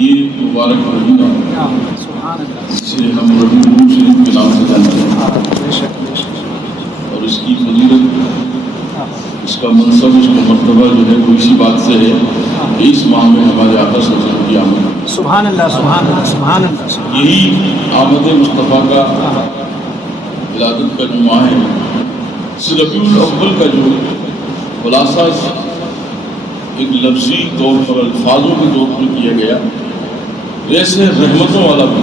یہ مبارک مہینہ جسے ہم ربیع الاول شریف کے نام سے جانتے ہیں، اور اس کی فضیلت، اس کا منصب، اس کا مرتبہ جو ہے وہ اسی بات سے ہے کہ اس ماہ میں ہمارے آقا صلی اللہ علیہ وسلم کی آمد، سبحان اللہ سبحان اللہ سبحان اللہ، یہی آمد مصطفیٰ کا ولادت کا جو ماہ ہے، اس ربیع الاول کا جو خلاصہ ایک لفظی طور پر، الفاظوں کے طور پر کیا گیا، ویسے رحمتوں والا بھی،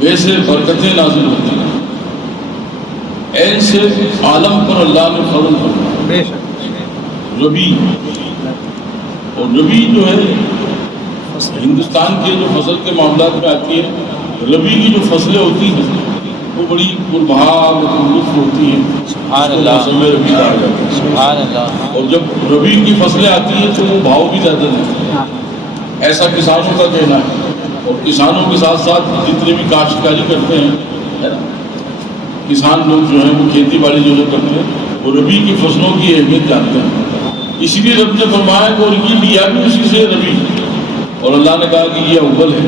ویسے برکتیں نازل ہوتی ہیں، ایسے عالم پر اللہ نے فضل فرمایا۔ ربیع، اور ربیع جو ہے ہندوستان کے جو فصل کے معاملات میں آتی ہے، ربیع کی جو فصلیں ہوتی ہیں وہ بڑی پربہار لطف ہوتی ہیں، سبحان اللہ، موسم ربیع کہا جاتا ہے۔ سبحان اللہ، اور جب ربیع کی فصلیں آتی ہیں تو وہ بھاؤ بھی زیادہ دیتی ہیں، ایسا کسانوں کا کہنا ہے۔ اور کسانوں کے ساتھ ساتھ جتنے بھی کاشتکاری کرتے ہیں، ہے نا، کسان لوگ جو ہیں وہ کھیتی باڑی جو کرتے ہیں وہ ربیع کی فصلوں کی اہمیت جانتے ہیں، اسی لیے رب نے فرمایا کہ ان کی لیا بھی اسی سے ربیع، اور اللہ نے کہا کہ یہ اول ہے،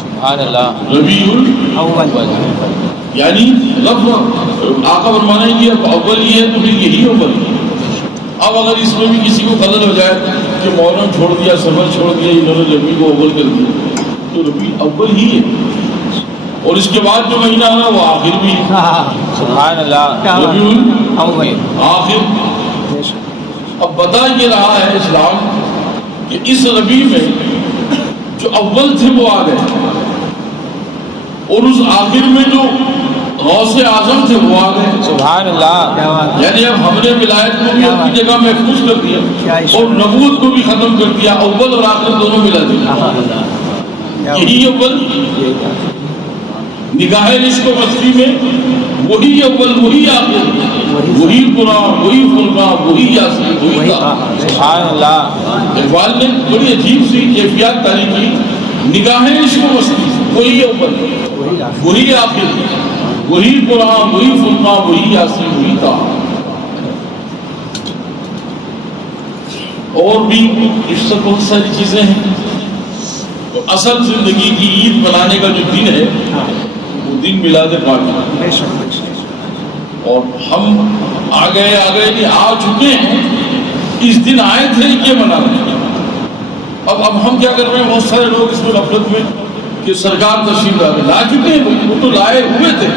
سبحان اللہ، ربیع الاول، یعنی رب آقا فرمانا ہے کہ اب اول ہی ہے تو پھر یہی اول ہے۔ اب اگر اس میں بھی کسی کو خلل ہو جائے کہ محرم چھوڑ دیا، سفر چھوڑ دیا، انہوں نے ربیع کو اول کر دیا، تو ربیع اول ہی ہے، اور اس کے بعد جو مہینہ ہے وہ آخر بھی ہے، سبحان اللہ، ربیع الاول آخر۔ اب بتا یہ رہا ہے اسلام کہ اس ربیع میں جو اول تھے وہ آ گئے، اور اس آخر میں جو غوث اعظم تھے وہ آ گئے، سبحان اللہ، یعنی اب ہم نے ولایت کو بھی اپنی جگہ محفوظ کر دیا اور نبوت کو بھی ختم کر دیا، اول اور آخر دونوں ملا دیا۔ یہی اول، نگاہ عشق و مستی میں وہی اول، وہی آخر، وہی قرآن، وہی فرقان، وہی یاسین، وہی طٰہٰ۔ سبحان اللہ، اقبال نے بڑی عجیب سی کیفیات تعریف کی، نگاہ عشق و مستی وہی اول، وہی آخر، وہی قرآن، وہی فرقان، وہی یاسین، وہی طٰہٰ۔ اور بھی اس سے بہت ساری چیزیں ہیں۔ تو اصل زندگی کی عید منانے کا جو دن ہے وہ دن میلاد پاک ہے، اور ہم آ گئے آ چکے ہیں، اس دن آئے تھے یہ منا رہے ہیں۔ اب ہم کیا کر رہے ہیں، بہت سارے لوگ اس میں غفلت میں کہ سرکار تشریف لا چکے ہیں، وہ تو لائے ہوئے تھے،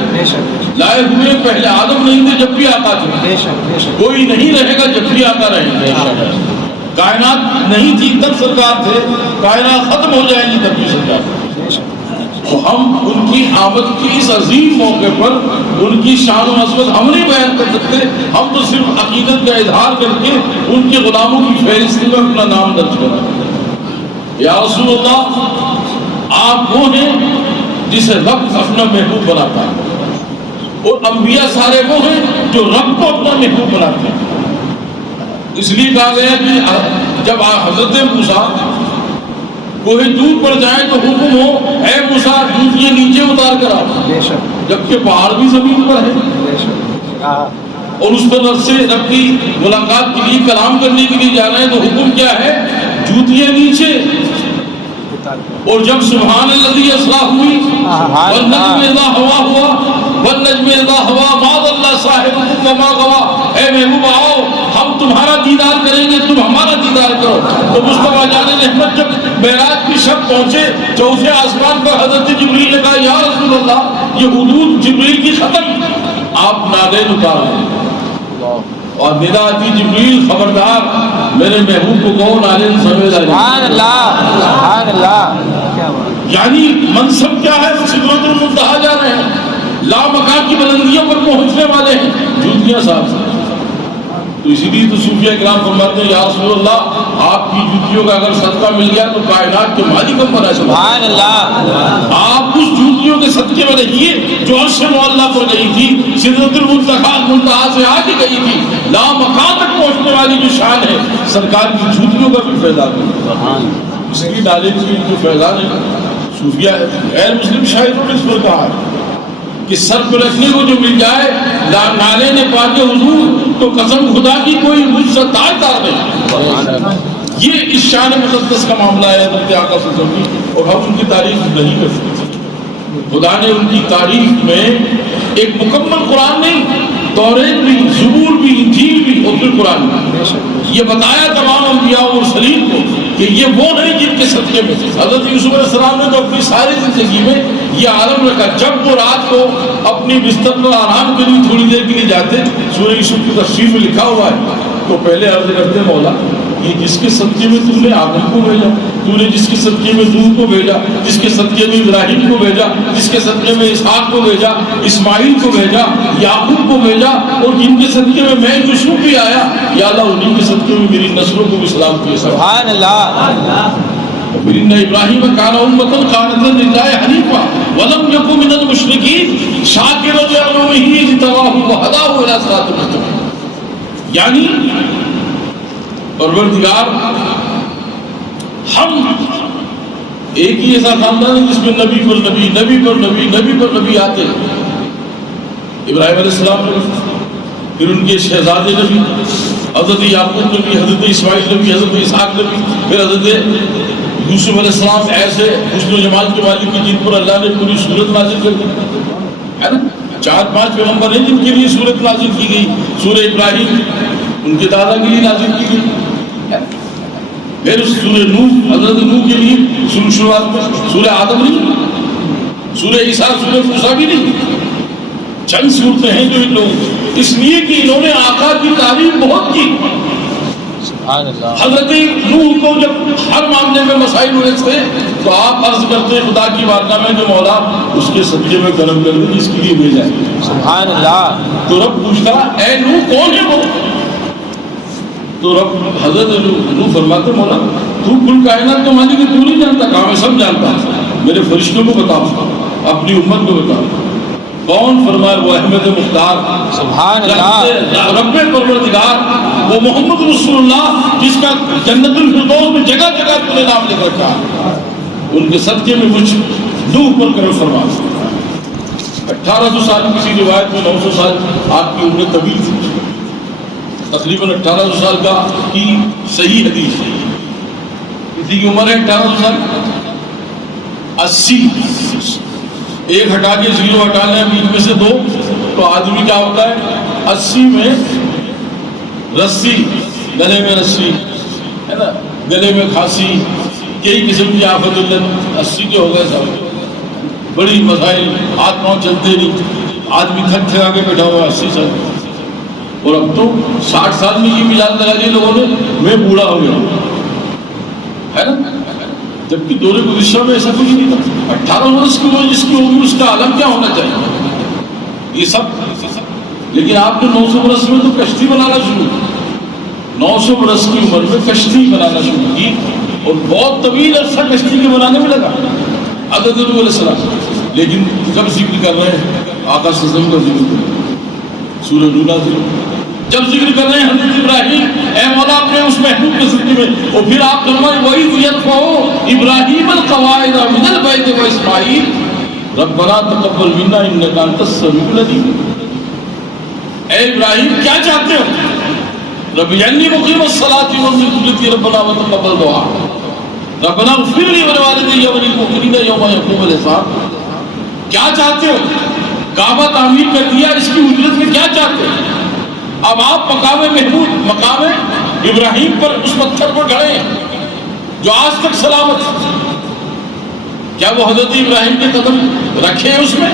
لائے ہوئے پہلے آدم نہیں تھے جب بھی آقا تھے، کوئی نہیں رہے گا جب بھی آقا رہے گا، کائنات نہیں تھی تب سرکار تھے، کائنات ختم ہو جائیں گی تب بھی سرکار تھے۔ تو ہم ان کی آمد کی اس عظیم موقع پر ان کی شان و عظمت ہم نہیں بیان کر سکتے، ہم تو صرف عقیدت کا اظہار کر کے ان کے غلاموں کی فہرست میں اپنا نام درج کرا۔ یا رسول اللہ، آپ وہ ہیں جسے رب اپنا محبوب بناتا ہے، اور انبیاء سارے وہ ہیں جو رب کو اپنا محبوب بناتے ہیں۔ اس لیے کہا گیا کہ جب حضرت موسیٰ کوہ طور پر جائیں تو حکم ہو، اے موسیٰ جوتیاں نیچے اتار کر آؤ، جبکہ پہاڑ بھی زمین پر ہے، اور اس پر رب سے رب کی ملاقات کے لیے کلام کرنے کے لیے جا رہے ہیں، تو حکم کیا ہے، جوتیاں نیچے۔ اور جب سبحان الذی اسریٰ ہوئی، والنجم اذا ہوا ہوا، والنجم اذا ہوا، ما ضل صاحبکم وما غویٰ، اے محبوب آؤ ہم تمہارا دیدار کریں گے، تم ہمارا دیدار کرو۔ تو مصطفیٰ جان رحمت جب معراج کی شب پہنچے، چوتھے آسمان پر حضرت جبریل نے کہا یا رسول اللہ، یہ حدود جبریل کی ختم، آپ نالین اتار لیں، اور ندا آتی جبریل خبردار میرے محبوب کو کہو نالین سمیت آ جائے۔ سبحان اللہ، سبحان اللہ، یعنی منصب کیا ہے، سدرۃ المنتہا جا رہے ہیں، لامکان کی بلندیوں پر پہنچنے والے ہیں، جوتیاں صاحب سے۔ تو اسی لیے تو صوفیہ کرام فرماتے ہیں یا رسول اللہ، آپ کی جوتیوں کا اگر صدقہ مل گیا تو کائنات کے مالک ہم بنا چلا۔ سبحان اللہ، آپ اس جوتیوں کے صدقے میں رہیے جو عرش معلیٰ پر گئی تھی، سدرۃ المنتہا سے آگے گئی تھی، لامکان تک پہنچنے والی جو شان ہے، سرکار کی جوتیوں کا بھی فیضان ہے۔ اس لیے نالین کی جو فیضان ہے، صوفیہ غیر مسلم شاعروں نے اس پر کہا ہے کہ سر پہ رکھنے کو جو مل جائے نالے نے پا کے حضور، تو قسم خدا کی کوئی مجھ سے تاج دار نہیں۔ یہ اس شان مقدس کا معاملہ ہے حضرت آقا صلی اللہ علیہ وسلم کی، اور ہم ان کی تعریف نہیں کر سکتے۔ خدا نے ان کی تعریف میں ایک مکمل قرآن نہیں، توریت بھی، زبور بھی، انجیل بھی اور پھر قرآن بھی، یہ بتایا تمام انبیاء اور مرسلین کو کہ یہ وہ ہیں جن کے صدقے میں حضرت یوسف علیہ السلام نے تو اپنی ساری زندگی میں یہ عالم رکھا۔ جب وہ رات کو اپنی بستر پر آرام کے لیے تھوڑی دیر کے لیے جاتے، سورہ یوسف کی تفسیر میں لکھا ہوا ہے، تو پہلے عرض کرتے مولا یہ جس کے صدقے میں تم نے آدم کو بھیجا، تو نے جس کے صدقے میں نوح کو بھیجا، جس کے صدقے میں ابراہیم کو بھیجا، جس کے صدقے میں اسحاق کو بھیجا، اسماعیل کو بھیجا، یعقوب کو بھیجا، اور جن کے صدقے میں میں یوسف بھی آیا، یا اللہ انہیں کے صدقے میں میری نسلوں کو بھی سلام کیے۔ سبحان اللہ۔ ان ابراہیم کان امۃ قانتا للہ حنیفا ولم یکن من المشرکین شاکرا لانعمہ اجتباہ وہداہ الی صراط مستقیم۔ یعنی پروردگار ہم ایک ہی ایسا خاندان ہے جس میں نبی پر نبی، نبی پر نبی، نبی پر نبی آتے ہیں۔ ابراہیم علیہ السلام نے، پھر ان کے شہزادے نبی حضرت یعقوب نبی، حضرت اسماعیل نبی، حضرت اسحاق نبی، پھر حضرت یوسف علیہ السلام ایسے حسن و جمال کے مالک کی جن پر اللہ نے پوری سورت نازل کر دی ہے نا۔ 4-5 پیغمبر ہیں جن کے لیے سورت نازل کی گئی۔ سورہ ابراہیم ان کے دادا کے لیے نازل کی گئی، پھر سورہ نوح حضرت نوح کے لیے شروعات میں، سورہ آدم نہیں، سورہ عیسیٰ، سورہ موسیٰ بھی نہیں، چند صورتیں ہیں جو ان لوگ، اس لیے کہ انہوں نے آقا کی تعریف بہت کی۔ سبحان اللہ۔ حضرت نوح کو جب ہر معاملے میں مسائل ہوئے تھے تو آپ عرض کرتے خدا کی بارگاہ میں کہ مولا اس کے صدقے میں کرم کر دے جس کے لیے بھیجا ہے۔ سبحان اللہ۔ تو رب پوچھتا اے نوح کون ہے وہ؟ تو رب حضرت نوح فرماتے مولا تو کل کائنات کا مالک ہے، تو نہیں جانتا؟ کہاں میں سب جانتا ہوں، میرے فرشتوں کو بتاؤ، اپنی امت کو بتاؤ۔ کون؟ فرمایا وہ احمد مختار، سبحان اللہ۔ رب پروردگار، وہ محمد رسول اللہ جس کا جنت الفردوس میں جگہ جگہ تم نے نام لکھ رکھا، ان کے صدقے میں مجھ نوح پر کرم فرما۔ 1800 سال، کسی روایت میں 900 سال آپ کی عمر طویل تھی، تقریباً 1800 سال کا کی صحیح حدیث ہے۔ کسی کی عمر ہے 1800 سال، 80 ایک ہٹا کے 0 ہٹا لیں بیچ میں سے 2 تو آدمی کیا ہوتا ہے؟ 80 میں رسی، گلے میں رسی ہے نا، گلے میں کھانسی، کئی قسم کی آفت ہوتے ہیں، 80 کے ہو گئے سب، بڑی مسائل، ہاتھ پاؤں چلتے نہیں، آدمی تھک تھکا کے بیٹھا ہوا 80 سال، اور اب تو 60 سال میں یہ ملاد لگا دی لوگوں نے، میں بوڑھا ہو گیا ہے نا، جبکہ دور گزشتہ میں ایسا کچھ نہیں تھا۔ 18 برس کی عمر جس کی ہوگی اس کا عالم کیا ہونا چاہیے؟ یہ سب، لیکن آپ نے 900 برس میں تو کشتی بنانا شروع کی، 900 برس کی عمر میں کشتی بنانا شروع کی، اور بہت طویل عرصہ کشتی کے بنانے میں لگا حضرت نوح علیہ السلام۔ لیکن جب ذکر کر رہے ہیں آقا صلی اللہ علیہ وسلم کا ذکر کر رہے ہیں، سورہ نوح نازل، جب ذکر کر رہے ہیں حضرت ابراہیم، اے مولا اپنے اس محبوب کے صدقے میں، اور پھر آپ فرمائیں وَإِذْ يَرْفَعُ إِبْرَاهِيمُ الْقَوَاعِدَ مِنَ الْبَيْتِ وَإِسْمَاعِيلُ رَبَّنَا تَقَبَّلْ مِنَّا إِنَّكَ أَنْتَ السَّمِيعُ الْعَلِيمُ۔ اے ابراہیم کیا چاہتے ہو؟ رب اجعلنی مقیم الصلاۃ ومن ذریتی ربنا وتقبل دعاء ربنا اغفر لي ولوالدي وللمؤمنین یوم یقوم الحساب۔ کیا چاہتے ہو؟ کعبہ تعمیر کر دیا، اس کی اجرت میں کیا چاہتے ہو؟ اب آپ مقام محمود، مقام ابراہیم پر اس پتھر پر کھڑے ہیں جو آج تک سلامت ہے، کیا وہ حضرت ابراہیم کے قدم رکھے ہیں اس میں؟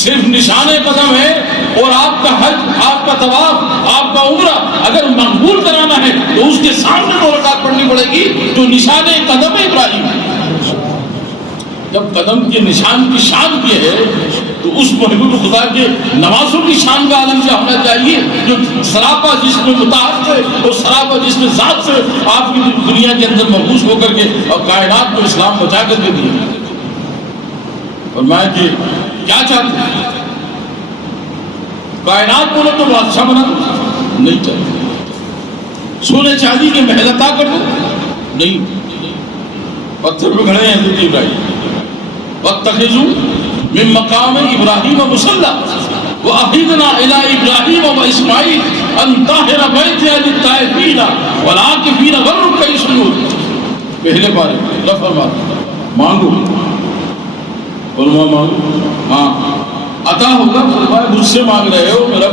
صرف نشان قدم ہے، اور آپ کا حج، آپ کا طواف، آپ کا عمرہ اگر مقبول کرانا ہے تو اس کے سامنے 2 رکعت پڑھنی پڑے گی، جو نشان قدم ابراہیم ہے۔ جب قدم کے نشان کی شان یہ ہے تو اس محبوب خدا کے نوازوں کی شان کا عالم کیا ہونا چاہیے، جو سراپا جسم متحد سے اور سراپا جسم ذات سے آپ کی دنیا کے اندر محفوظ ہو کر کے اور کائنات کو اسلام بچا کر کے دیا۔ اور میں کہ کیا چاہتے ہیں؟ کائنات کو نہ تو بادشاہ بنا دو، نہیں چاہتے۔ سونے چاندی کے محل عطا کر دو، نہیں۔ پتھر پہ کھڑے ہیں حضرت ابراہیم، وَاتَّخِذُوا مِن مَّقَامِ إِبْرَاهِيمَ مُصَلًّى وَأَعِدْنَا إِلَىٰ إِبْرَاهِيمَ وَإِسْمَاعِيلَ ان طاہر بیت للطائفین والعاکفین والرکع السجود. پہلے بارے اللہ فرماتا مانگو علماء مانگو ہاں عطا ہوگا. فرمایا مجھ سے مانگ رہے ہو میرا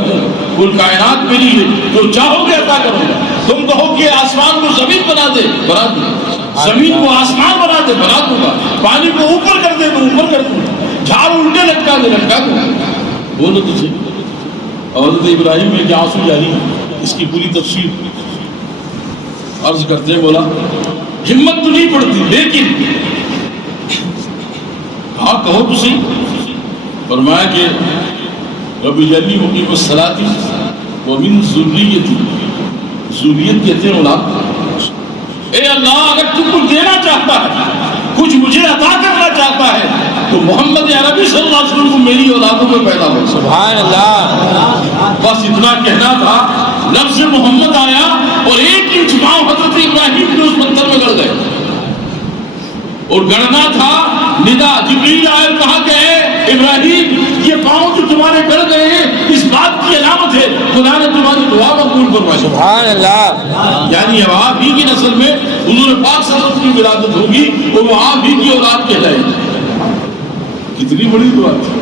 کل کائنات میری ہے جو چاہو گے عطا کروں گا. تم کہو کہ آسمان کو زمین بنا دے بنا دوں, زمین کو آسمان بنا دے بنا دوں گا, پانی کو اوپر کر دے تو اوپر کر دوں, جھاڑ الٹے لٹکا دے لٹکا دوں. بولو تجھے حضرت ابراہیم میں کیا آنسو جاری ہے, اس کی پوری تفسیر عرض کرتے ہیں. بولا ہمت تو نہیں پڑتی لیکن ہاں کہو تو صحیح. فرمایا کہ رب اجعلنی مقیم الصلاۃ ومن ذریتی, ذریت کہتے ہیں اولاد. اے اللہ اگر تو کچھ دینا چاہتا ہے, کچھ مجھے عطا کرنا چاہتا ہے تو محمد عربی صلی اللہ علیہ وسلم کو میری اولادوں میں پیدا ہو. سبحان اللہ. بس اتنا کہنا تھا, لفظ محمد آیا اور 1 انچ پاؤں حضرت ابراہیم کے اس پتھر میں گڑ گئے. اور گڑنا تھا ندا جبریل آئے کہا کہ اے ابراہیم یہ پاؤں جو تمہارے گڑ گئے ہیں اس بات کی علامت ہے خدا نے تمہاری دعا قبول فرمائی. سبحان اللہ. یعنی اب آپ ہی کی نسل میں حضور پاک صلی اللہ علیہ وسلم کی ولادت ہوگی اور وہ آپ ہی کی اولاد کہلائے گی. کتنی بڑی دعا تھی.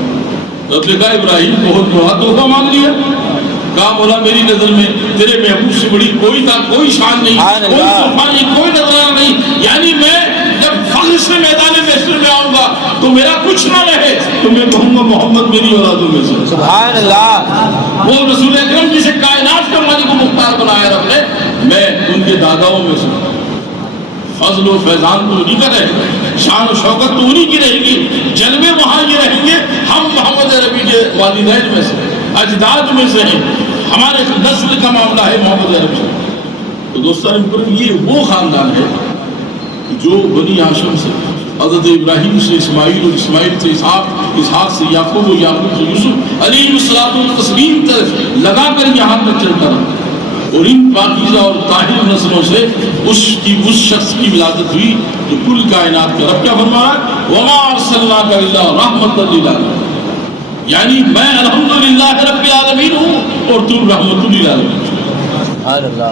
رب نے کہا ابراہیم بہت بڑا تحفہ مانگ لیا. کہا مولا میری نظر میں تیرے محبوب سے بڑی کوئی شان نہیں, کوئی تحفہ نہیں, کوئی نظرانہ نہیں. یعنی میں جب فخر سے میدان محشر میں آؤں گا تو میرا کچھ نہ رہے تو میں کہوں گا محمد میری اولادوں میں سے. سبحان اللہ. وہ رسول اکرم جسے کائنات کا مالک و مختار بنایا رب نے, میں ان کے داداؤں میں سے. فضل و فیضان تو انہیں کا رہے گا, شان و شوکت تو انہیں کی رہے گی, جلوے وہاں یہ رہیں گے. ہم محمد عربی کے والدین میں سے اجداد میں سے ہیں, ہمارے نسل کا معاملہ ہے محمد عربی. تو دوستان مکرم یہ وہ خاندان ہے جو بنی ہاشم سے حضرت ابراہیم سے اسماعیل اور اسماعیل سے اسحاق, اسحاق سے یعقوب اور یعقوب سے یوسف علیہ الصلوۃ والتسلیم تک لگا کر یہاں تک چلتا رہا. اور ان پاکیزہ اور طاہر نسلوں سے اس شخص کی ولادت ہوئی جو کل کائنات کا رب کیا فرمایا وما ارسلناک الا رحمۃ للعالمین. یعنی میں الحمدللہ رب العالمین ہوں اور تم رحمت للعالمین. سبحان اللہ.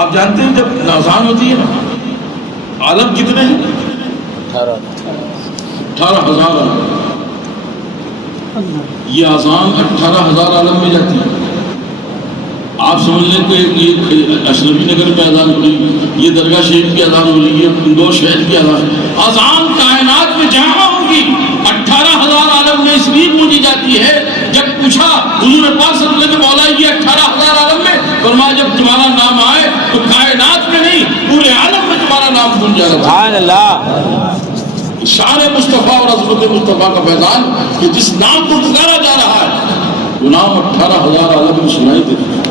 آپ جانتے ہیں جب اذان ہوتی ہے نا عالم کتنے ہیں؟ 18,000 عالم. یہ اذان 18,000 عالم میں جاتی ہے. آپ سمجھ لیں کہ یہ اشرفی نگر میں اذان ہو رہی, یہ درگاہ شریف کی اذان ہو رہی ہے, اندور شہر کی اذان کائنات میں جہاں ہوگی 18,000 عالم میں اس لیے پوچھی جاتی ہے. جب پوچھا حضور پاک صلی اللہ علیہ وسلم مولا یہ 18,000 عالم میں, فرمایا جب تمہارا نام آئے تو کائنات میں نہیں پورے عالم میں تمہارا نام سن جائے گا. سبحان اللہ. شان مصطفیٰ اور عظمت مصطفیٰ کا فیضان کہ جس نام کو پکارا جا رہا ہے وہ نام 18,000 عالم میں سنائی دیتا ہے.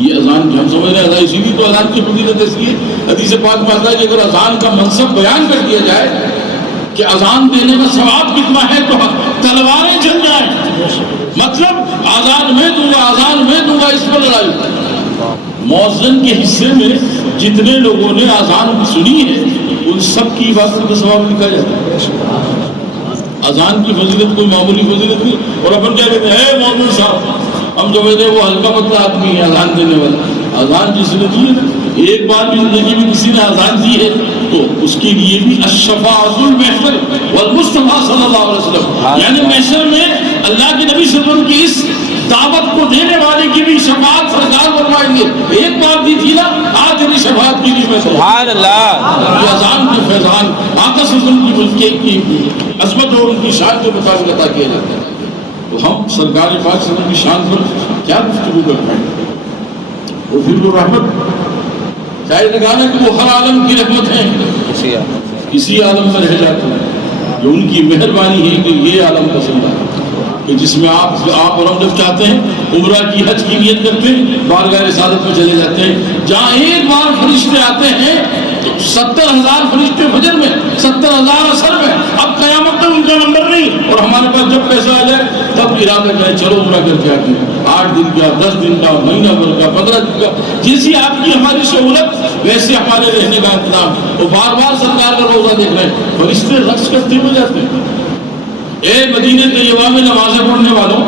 یہ اذان کی ہم سمجھ رہے ہیں اسی لیے تو اذان کی فضیلت اس لیے حدیث پاک میں آتا ہے کہ اگر اذان کا منصب بیان کر دیا جائے کہ اذان دینے کا ثواب کتنا ہے تو تلواریں چل جائیں. مطلب اذان میں دوں گا, اذان میں دوں گا, اس پر لڑائی. مؤذن کے حصے میں جتنے لوگوں نے اذان سنی ہے ان سب کی عبادت کا ثواب لکھا جاتا ہے. اذان کی فضیلت کوئی معمولی فضیلت نہیں. اور اپن کیا کہتے ہیں اے مؤذن صاحب, ہم سمجھتے ہیں وہ ہلکا پتلا آدمی ہے اذان دینے والا. اذان جس نے دی ہے ایک بار بھی زندگی میں کسی نے اذان دی ہے تو اس کے لیے بھی الشفاعۃ المحشر والمصطفیٰ صلی اللہ علیہ وسلم, یعنی محشر میں اللہ کے نبی صلی اللہ علیہ وسلم کی اس دعوت کو دینے والے کی بھی شفاعت سرکار فرمائیں گے. ایک بار دی تھی نا, آج تیری شفاعت کی بھی. سبحان اللہ. یہ اذان کے فیضان آقا صلی اللہ علیہ وسلم کی عظمت اور ان کی شان کے مطابق عطا کیا جاتا ہے. تو ہم سرکار پاک صلی اللہ علیہ وسلم کی شان پر کیا گفتگو کر پائیں گے. اور پھر وہ رحمت چاہے لگانا کہ وہ ہر عالم کی رحمت ہے, کسی عالم میں رہ جاتے ہیں. یہ ان کی مہربانی ہے کہ یہ عالم پسند ہے کہ جس میں آپ اور ہم جب چاہتے ہیں عمرہ کی حج کی نیت کرتے ہیں بارگاہ رسالت میں چلے جاتے ہیں. جہاں ایک بار فرشتے آتے ہیں تو 70,000 فرشتے فجر میں, 70,000 عصر میں. اب قیامت تک ان کا نمبر نہیں, اور ہمارے پاس جب پیسہ آ جائے تب ارادہ کرے چلو عمرہ کر کے آتے ہیں. 8 دن کا, 10 دن کا, مہینہ بھر کا, 15 دن کا, جیسی آپ کی ہماری سہولت ویسے ہمارے رہنے کا انتظام. اور بار بار سرکار کا روزہ دیکھ رہے ہیں, فرشتے رقص کرتے ہوئے جاتے ہیں. اے مدینہ طیبہ میں نمازیں پڑھنے والوں,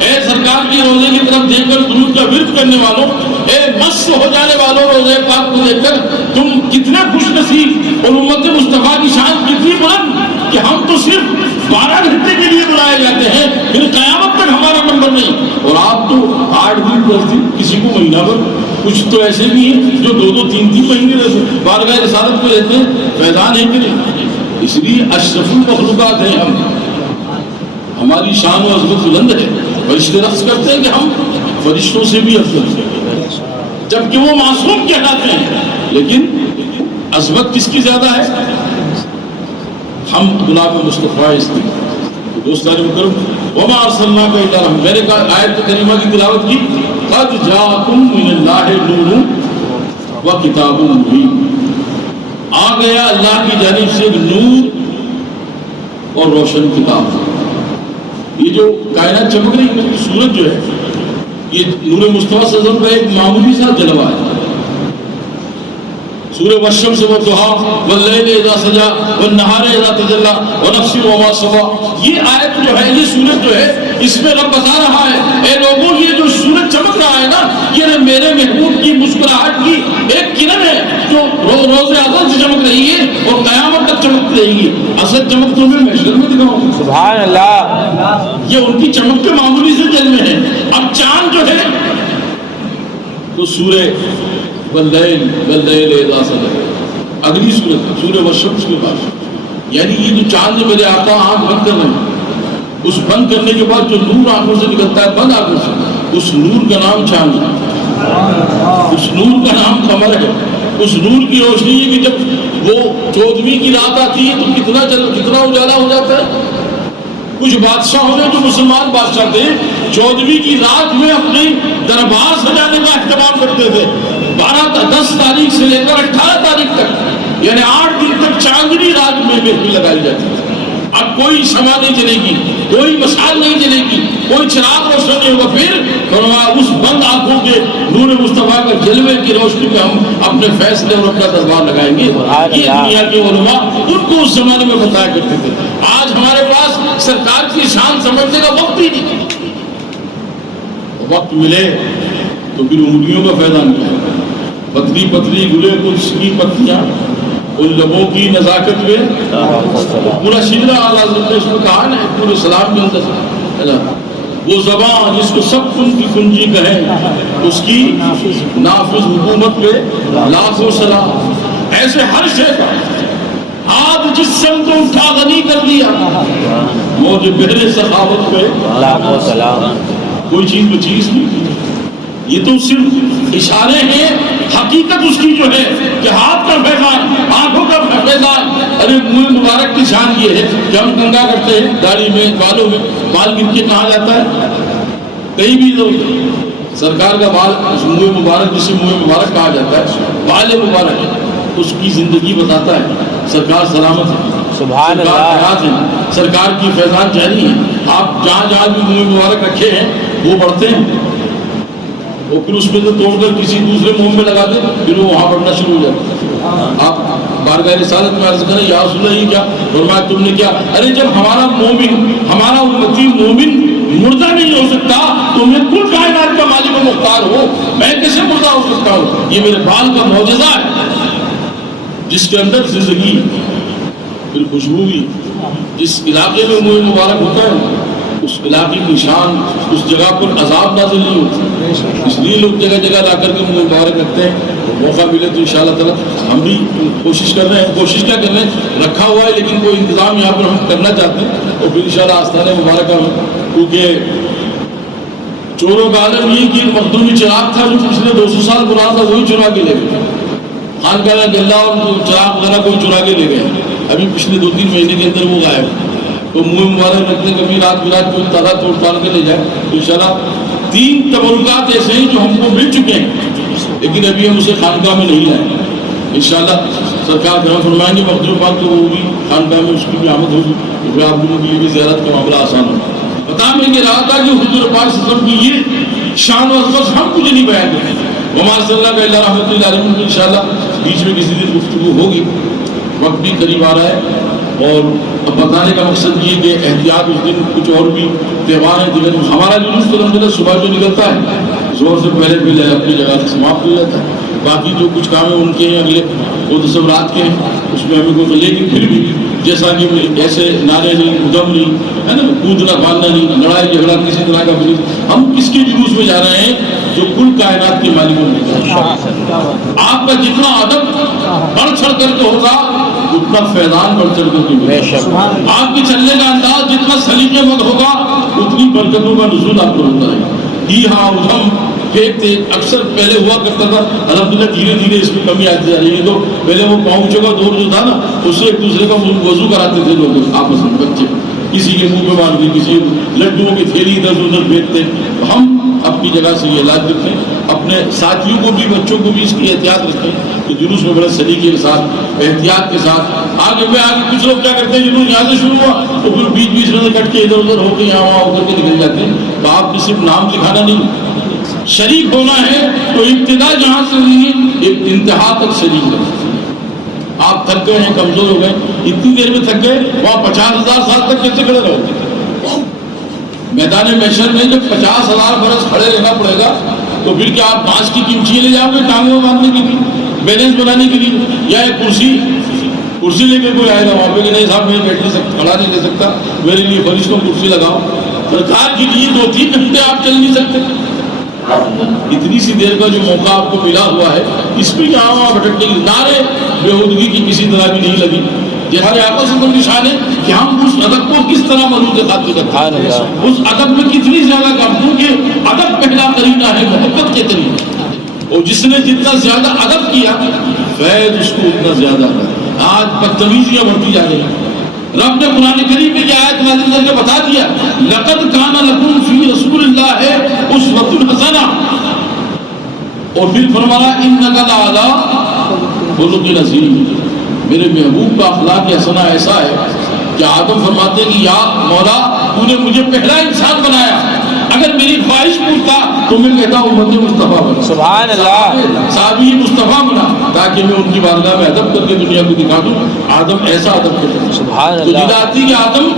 اے سرکار کی روزے کی طرف دیکھ کر درود کا ورد کرنے والوں، اے مست ہو جانے والوں، روزے پاک کو دیکھ کر تم کتنے خوش نصیب اور امت مصطفیٰ کی شان کتنی بلند کہ ہم تو صرف 12 گھنٹے کے لیے بلائے جاتے ہیں، پھر قیامت تک ہمارا نمبر نہیں، اور آپ تو 8 دن 10 دن، کسی کو مہینہ بھر، کچھ تو ایسے بھی ہیں جو 2 3 مہینے رہتے بارگاہ رسالت میں رہتے ہیں، فیضان ہے کہ نہیں؟ اس لیے اشرف المخلوقات ہیں ہم، ہماری شان و عظمت بلند ہے، فرشتے رقص کرتے ہیں کہ ہم فرشتوں سے بھی افضل ہیں، جبکہ وہ معصوم کہلاتے ہیں، لیکن عظمت کس کی زیادہ ہے؟ ہم غلام مصطفیٰ اس کی دوستان مکرم وما ارسلناک الا رحمۃ، میں نے کہا آیت کریمہ کی تلاوت کی، قد جاءکم من اللہ نور و کتاب مبین، آ گیا اللہ کی جانب سے نور اور روشن کتاب۔ یہ جو کائنات چمک رہی ہے، سورج جو ہے یہ نور مصطفیٰ صلی اللہ علیہ وسلم کا ایک معمولی سا جلوہ ہے۔ سورہ والشمس والضحیٰ واللیل اذا سجا والنہار اذا تجلی ونفس وما سویٰ، یہ آیت جو ہے، یہ سورج جو ہے، اس میں رب بتا رہا ہے اے لوگوں یہ جو سورج چمک رہا ہے نا، یہ میرے محبوب کی مسکراہٹ کی ایک کرن ہے جو روز ازل سے چمک رہی ہے اور قیامت تک چمک رہی ہے۔ اصل چمک تو میں محشر میں دکھاؤں، سبحان اللہ، یہ ان کی چمک کے معمولی سے جلوے ہیں۔ اب چاند جو ہے تو سورہ واللیل اذا سجا، اگلی سورہ والشمس کے بعد، یعنی یہ جو چاند میرے آقا آنکھ بند کر رہے ہیں، اس بند کرنے کے بعد جو نور آنکھوں سے نکلتا ہے بند آنکھوں سے، اس نور کا نام چاند ہے، اس نور کا نام قمر ہے۔ اس نور کی روشنی ہے کہ جب وہ 14ویں کی رات آتی ہے تو کتنا اجالا ہو جاتا ہے۔ کچھ بادشاہ ہونے جو مسلمان بادشاہ تھے 14ویں کی رات میں اپنے دربار سجانے کا اہتمام کرتے تھے، 10 تاریخ سے لے کر 18 تاریخ تک، یعنی 8 دن تک چاندنی رات میں محفل لگائی جاتی تھی۔ اب کوئی شمع نہیں جلے گی، کوئی مشعل نہیں جلے گی، کوئی چراغ روشن نہیں ہوگا، پھر فرمایا اس بند آنکھوں کے نور مصطفیٰ کا جلوے کی روشنی میں ہم اپنے فیصلے اور اپنا دربار لگائیں گے۔ یہ دنیا کے علماء ان کو اس زمانے میں بتایا کرتے تھے۔ آج ہمارے پاس سرکار کی شان سمجھنے کا وقت ہی نہیں، وقت ملے تو پھر انگلیوں کا فائدہ نہیں ہے، پتلی پتلی گلے قدس کی پتیاں، ان لبوں کی نزاکت میں پورا شجرہ اعلیٰ حضرت نے اس میں کہا نا پورے سلام کے اندر، وہ زبان جس کو سب کن کی کنجی کہیں، اس کی نافذ حکومت پہ لاکھوں سلام، ایسے ہر شے کا ہاتھ جس سم کو اٹھا غنی کر دیا، موج بحر سخاوت پہ لاکھوں سلام، کوئی چیز تو چیز نہیں۔ یہ تو صرف اشارے ہیں، حقیقت اس کی جو ہے کہ ہاتھ کا فیضان، آنکھوں کا فیضان۔ ارے منہ مبارک کی شان یہ ہے کہ ہم کنگا کرتے ہیں داڑھی میں، بالوں میں، بال گر کے کہا جاتا ہے کہیں بھی تو سرکار کا بال منہ مبارک، جسے منہ مبارک کہا جاتا ہے، بال مبارک اس کی زندگی بتاتا ہے سرکار سلامت ہے، سبحان سرکار اللہ، حیات ہے، سرکار کی فیضان جاری ہے۔ آپ جہاں جہاں بھی منہ مبارک رکھے ہیں وہ بڑھتے ہیں، اور پھر اس میں سے توڑ کر کسی دوسرے منہ میں لگا دیں، پھر وہ وہاں بڑھنا شروع ہو جاتا ہے۔ آپ بارگاہ رسالت میں عرض کریں یا رسول اللہ یہ کیا فرمایا تم نے کیا؟ ارے جب ہمارا مومن، ہمارا امتی مومن مردہ نہیں ہو سکتا تو میں کل کائنات کا مالک و مختار ہو، میں کیسے مردہ ہو سکتا ہوں؟ یہ میرے بال کا معجزہ ہے جس کے اندر زندگی پھر خوشبو بھی، جس علاقے میں منہ مبارک ہوتا ہے اس علاقے کی شان، اس جگہ پر عذاب نازل نہیں ہوتا، اس لیے لوگ جگہ جگہ لا کر کے منہ مبارک رکھتے ہیں۔ موقع ملے تو انشاءاللہ تعالیٰ ہم بھی کوشش کر رہے ہیں، کوشش کیا کر رہے ہیں، رکھا ہوا ہے لیکن کوئی انتظام یہاں پر ہم کرنا چاہتے ہیں، اور پھر انشاءاللہ آستانہ مبارکہ میں، کیونکہ چوروں کا عالم یہ کہ مخدومی چراغ تھا جو پچھلے 200 سال پرانا تھا، وہی چرا کے لے گئے، خان کا گلہ اور چراغ وغیرہ کوئی چرا کے لے گئے، ابھی پچھلے 2-3 مہینے کے اندر وہ غائب۔ تو منہ مبارک رکھنے کبھی رات برات کوئی تازہ توڑ پال کے لے جائے تو انشاءاللہ 3 تبرکات ایسے ہیں جو ہم کو مل چکے ہیں لیکن ابھی ہم اسے خانقاہ میں نہیں لائیں۔ انشاءاللہ سرکار کرم فرمائیں گے مخدوم پاک تو وہ بھی خانقاہ میں اس کی بھی آمد ہوگی، تو آپ لوگوں کے لیے بھی زیارت کا معاملہ آسان ہوگا۔ بتا میں یہ رہا تھا کہ حضور پاک صلی اللہ علیہ وسلم کی یہ شان و عظمت ہم کچھ نہیں بیان کریں، وما صلی اللہ علیہ رحمۃ اللہ علیہ، انشاءاللہ بیچ میں کسی دن گفتگو ہوگی، وقت بھی قریب آ رہا ہے۔ اور اب بتانے کا مقصد یہ کہ احتیاط اس دن کچھ اور بھی تہوار ہیں جنہیں ہمارا جلوس تو الحمد للہ صبح جو نکلتا ہے زور سے پہلے پہلے اپنی جگہ سے سماپت ہو جاتا ہے. باقی جو کچھ کام ہیں ان کے ہیں اگلے وہ تو سب رات کے ہیں, اس میں ہمیں کوئی, لیکن پھر بھی جیسا کہ ایسے نعرے نہیں, ادم نہیں ہے نا, کودنا باندھنا نہیں, لڑائی جھگڑا کسی طرح کا بھی. ہم کس کے جلوس میں جا رہے ہیں؟ جو کل کائنات کے مالک ہیں. آپ کا جتنا ادب بڑھ چڑھ کر کے ہوگا اتنا فیضان بڑھ چڑھ کر کے ہوگا. آپ کے چلنے کا انداز جتنا سلیقے مند ہوگا اتنی برکتوں کا نزول آپ کو ہوتا ہے. ہی ہاں ادھم پھینکتے اکثر پہلے ہوا کرتا تھا, الحمدللہ دھیرے دھیرے اس میں کمی آتی جا رہی ہے. تو پہلے وہ پاؤں کا دور جو تھا نا, اس سے ایک دوسرے کا وضو کراتے تھے لوگ آپس میں, بچے کسی کے منہ پہ مارتے, کسی لڈوؤں کی تھیلی ادھر ادھر پھینکتے. ہم اپنی جگہ سے یہ علاج رکھیں, اپنے ساتھیوں کو بھی, بچوں کو بھی اس کی احتیاط رکھیں کہ جلوس میں بڑے سلیقے کے ساتھ, احتیاط کے ساتھ آگے کچھ لوگ کیا کرتے ہیں, جلوس یہاں سے شروع ہوا تو پھر بیچ میں سے کٹ کے ادھر ادھر ہو کے یہاں وہاں ہو کر کے نکل جاتے ہیں. تو آپ کو صرف نام دکھانا نہیں, شریک ہونا ہے تو ابتدا جہاں سے نہیں ایک انتہا تک شریک ہے. آپ تھک گئے ہیں, کمزور ہو گئے, اتنی دیر میں تھک گئے, وہاں 50,000 سال تک کیسے کھڑے رہو؟ میدان محشر میں جب 50,000 برس کھڑے رہنا پڑے گا تو پھر کیا آپ بانس کی کمچیاں لے جاؤ گے ٹانگوں باندھنے کے لیے, بیلنس بنانے کے لیے, یا ایک کرسی لے کے کوئی آئے گا وہاں پہ کہ نہیں صاحب میں بیٹھ نہیں سکتا, کھڑا نہیں رہ سکتا, میرے لیے فرشتوں کرسی لگاؤ. سرکار کے لیے 2-3 گھنٹے آپ چل نہیں سکتے. اتنی سی دیر کا جو موقع آپ کو ملا ہوا ہے, اس میں یہاں وہاں بھٹکنے کی نعرے بےہودگی کی کسی طرح بھی نہیں لگی. ہمارے آقا سے کوئی نشان ہے کہ ہم اس ادب کو کس طرح مروج خاطر کرتے ہیں, اس ادب میں کتنی زیادہ کام, کیونکہ ادب پہلا قرینہ ہے محبت کے قریب, اور جس نے جتنا زیادہ ادب کیا فیض اس کو اتنا زیادہ ہے. آج بدتمیزیاں بڑھتی جا رہی ہیں. رب نے قرآن کریم میں یہ آیت نازل کر کے بتا دیا, لقد کان لکم فی رسول اللہ اسوۃ حسنہ, اور پھر فرمایا انک لعلی خلق عظیم. میرے محبوب کا اخلاق حسنہ ایسا ہے کہ آدم فرماتے ہیں کہ یا مولا تو نے مجھے پہلا انسان بنایا, اگر میری خواہش پورتا تو میں کہتا ہوں امت مصطفیٰ بنا, سبحان اللہ, صحابی مصطفیٰ بنا, تاکہ میں ان کی بارگاہ میں ادب کر کے دنیا کو دکھا دوں. آدم ایسا ادب کرتا ہے. سبحان تو اللہ. دل آتی کہ آدم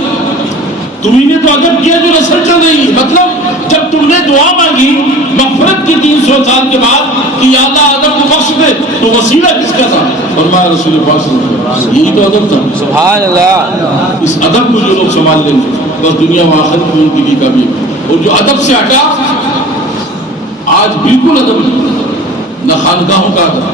تمہیں نے تو ادب کیا جو نسل چل رہی ہے. مطلب جب تم نے دعا مانگی مغفرت کی 300 سال کے بعد کہ یا اللہ آدم کو بخش دے, تو وسیلہ کس کا تھا؟ فرمایا رسول پاک صلی اللہ علیہ وسلم. یہی تو ادب تھا. سبحان اللہ. اس ادب کو جو لوگ سنبھال لیں گے بس دنیا و آخرت میں ان کے لیے کامیاب. اور جو ادب سے ہٹا, آج بالکل ادب نہیں, نہ خانقاہوں کا ادب,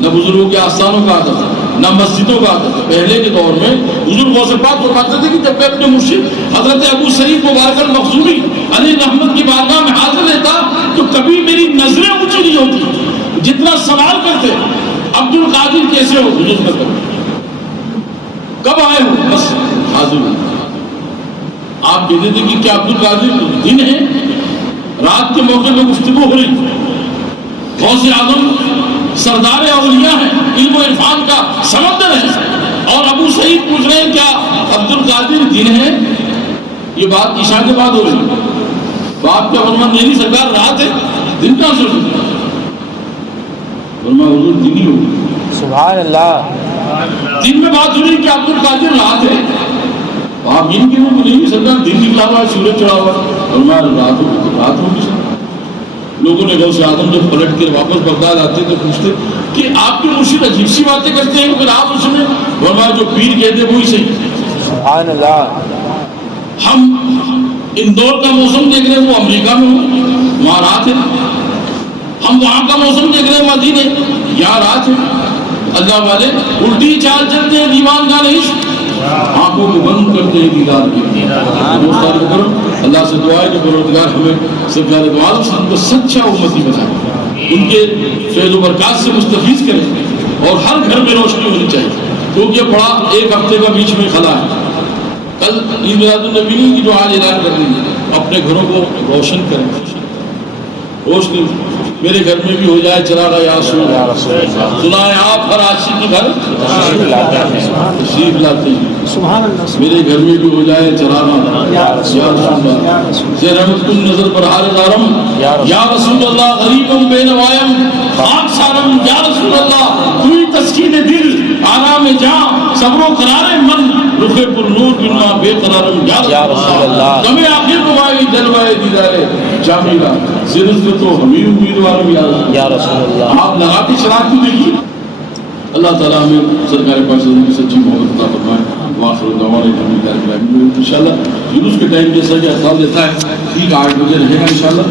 نہ بزرگوں کے آستانوں کا ادب, نہ مسجدوں کا ادب. پہلے کے دور میں حضور غوث پاک فرماتے تھے کہ جب میں اپنے مرشد حضرت ابو سعید مبارک المخزومی علیہ رحمت کی بارگاہ میں حاضر رہتا تو کبھی میری نظریں اونچی نہیں ہوتی, جتنا سوال کرتے عبد القادر کیسے ہو, حضور کا کب آئے ہو, بس حاضر ہو. آپ کہتے تھے کہ کیا عبد القادر دن ہے, رات کے موقع میں گفتگو ہو رہی. غوث اعظم سردار اولیاء ہیں, علم و عرفان کا سمندر ہے, اور ابو سعید پوچھ رہے ہیں کیا عبد القادر دن ہے. یہ بات عشاء کے بعد ہو رہی ہے. باپ کا فرمان میری سرکار رات ہے, دن کہاں سے ہوئی؟ فرمایا حضور دن ہی ہوگی. سبحان اللہ. دن میں بات ہو رہی کہ عبد القادر رات ہے. آپ ان کے لوگ نہیں سرکار دن نکلا ہوا ہے, سورج چڑھا ہوا ہے. فرمایا رات ہوگی. لوگوں نے غوث اعظم جب پلٹ کے واپس بغداد آتے تو پوچھتے کہ آپ کے مرشد عجیب سی باتیں کرتے ہیں, پھر آپ اس میں فرمایا جو پیر کہتے وہی صحیح. سبحان اللہ. ہم اندور کا موسم دیکھ رہے ہیں, وہ امریکہ میں ہو, وہاں رات ہے. ہم وہاں کا موسم دیکھ رہے ہیں مدینے, یہاں رات ہے. اللہ والے الٹی چال چلتے ہیں دیوان کا نہیں, آنکھوں کو بند کرتے ہیں دیدار کے لیے. اللہ سے دعا ہے کہ پروردگار ہمیں سرکار دو عالم کو سچا امتی بنائے, ان کے فیض و برکات سے مستفیض کریں, اور ہر گھر میں روشنی ہونی چاہیے. کیونکہ بڑا ایک ہفتے کا بیچ میں خلا ہے. کل عید میلاد النبی کی جو آج اعلان کر رہی ہے, اپنے گھروں کو روشن کریں. روشنی میرے گھر میں بھی ہو جائے چراغ یا رسول اللہ. سنا ہے آپ ہر عاشق کے گھر تشریف لاتے ہیں, میرے گھر میں بھی ہو جائے چراغ یا رسول اللہ. رحمت کن نظر پر حال دارم یا رسول اللہ, غریبم بے نوائم خاک سارم یا رسول اللہ. کوئی تسکین دل, آرام جاں, صبر و قرار من, رخ پر نور بنما بے قرارم یا رسول اللہ ہمیں آخر دعائی جلوائے دیدارے جامیلہ زرز تو ہمیں امیدوارم یا رسول اللہ آپ لگا کے شراب کو دیکھیے اللہ تعالیٰ ہمیں سرکار پاک صلی اللہ علیہ وسلم کی سچی محبت عطا فرمائے واخر دعوانا الحمدللہ رب العالمین انشاءاللہ یونس کے ٹائم جیسا کہ احساس دیتا ہے ٹھیک 8 بجے رہے گا انشاءاللہ